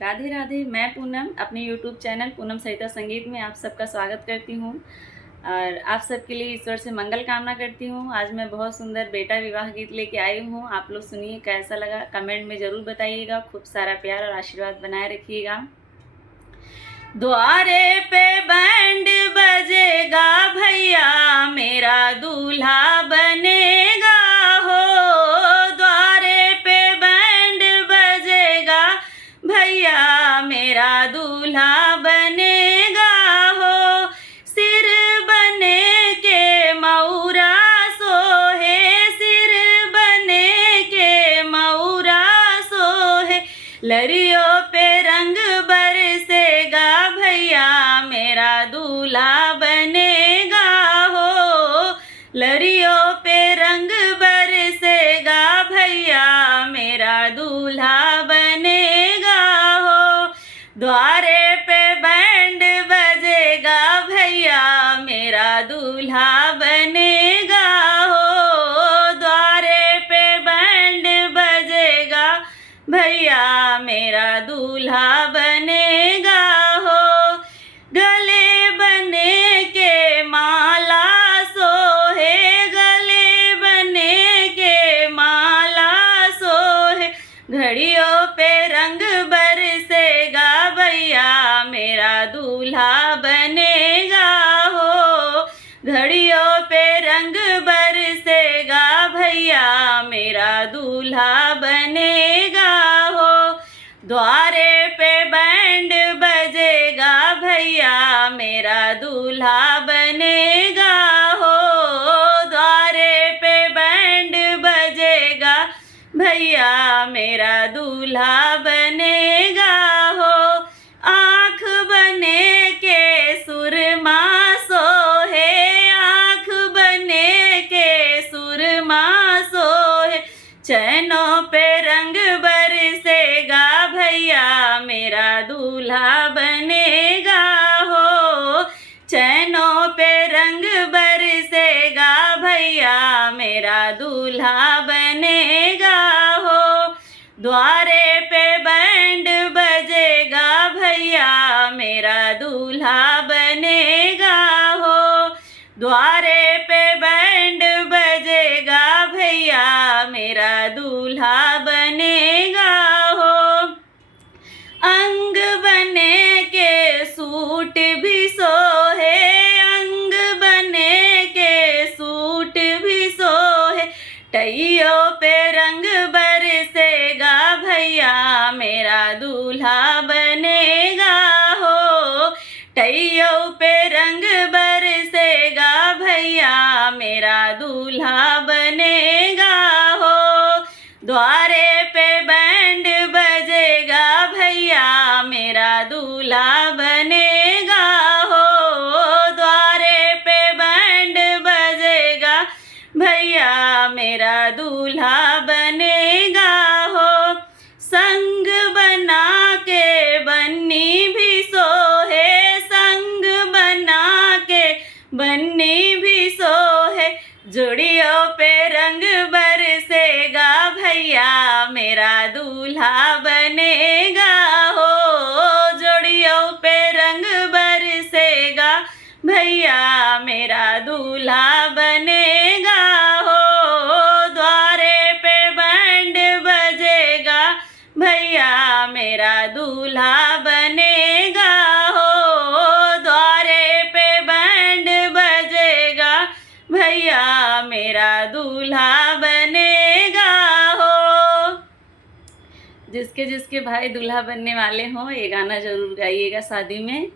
राधे राधे। मैं पूनम अपने YouTube channel Poonam सहिता संगीत में आप सबका स्वागत करती हूँ और आप सबके लिए ईश्वर से मंगल कामना करती हूँ। आज मैं बहुत सुंदर बेटा विवाह गीत लेके आई हूँ। आप लोग सुनिए, कैसा लगा कमेंट में ज़रूर बताइएगा। खूब सारा प्यार और आशीर्वाद बनाए रखिएगा। द्वारे पे बैंड बजेगा भैया, मेरा दूल्हा बनेगा हो। द्वारे पे बैंड बजेगा भैया, मेरा दूल्हा बनेगा हो। सिर बने के मऊरा सोहे, सिर बने के मऊरा सोहे। लरियों पे रंग बरसेगा भैया, मेरा दूल्हा बनेगा हो। लरियों पे रंग बरसेगा भैया, मेरा दूल्हा बनेगा हो। द्वारे पे बैंड बजेगा भैया, मेरा दूल्हा बनेगा हो। द्वारे पे बैंड बजेगा भैया, मेरा दूल्हा बनेगा हो। गले बने के माला सोहे, गले बने के माला सोहे। घड़ियों पे रंग बरसेगा भैया, मेरा दूल्हा बनेगा हो। घड़ियों पे रंग बरसेगा भैया, मेरा दूल्हा बनेगा हो। द्वारे पे बैंड बजेगा भैया, मेरा दूल्हा बनेगा हो। द्वारे पे बैंड बजेगा भैया, मेरा दूल्हा बनेगा हो। आँख बने के सुरमा सोहे, आँख बने के सुरमा सोहे। चैनों पे रंग बरसेगा भैया, मेरा दूल्हा बनेगा हो। चैनों पे रंग बरसेगा भैया, मेरा दूल्हा बनेगा हो। द्वारे पे बैंड बजेगा भैया, मेरा दूल्हा बनेगा हो। द्वारे पे बैंड बजेगा भैया, मेरा दूल्हा बनेगा हो। अंग बने के सूट भी सोहे, अंग बने के सूट भी सोहे। टैयों पे रंग बरसेगा भैया, मेरा दूल्हा बनेगा हो। टैयों पे रंग बरसेगा भैया, मेरा दूल्हा बनेगा हो। द्वारे पे बैंड बजेगा भैया, मेरा दूल्हा बनेगा हो। द्वारे पे बैंड बजेगा भैया, मेरा दूल्हा बनेगा हो। संग बना के बन्नी भी सोहे, संग बना के बन्नी भी सोहे। जोड़ियों पे रंग बरसेगा भैया, मेरा दूल्हा बनेगा हो। जोड़ियों पे रंग बरसेगा भैया, मेरा दूल्हा बनेगा हो। द्वारे पे बैंड बजेगा भैया, मेरा दूल्हा बनेगा हो। द्वारे पे बैंड बजेगा भैया, मेरा दूल्हा बनेगा हो। जिसके जिसके भाई दूल्हा बनने वाले हों, ये गाना ज़रूर गाइएगा शादी में।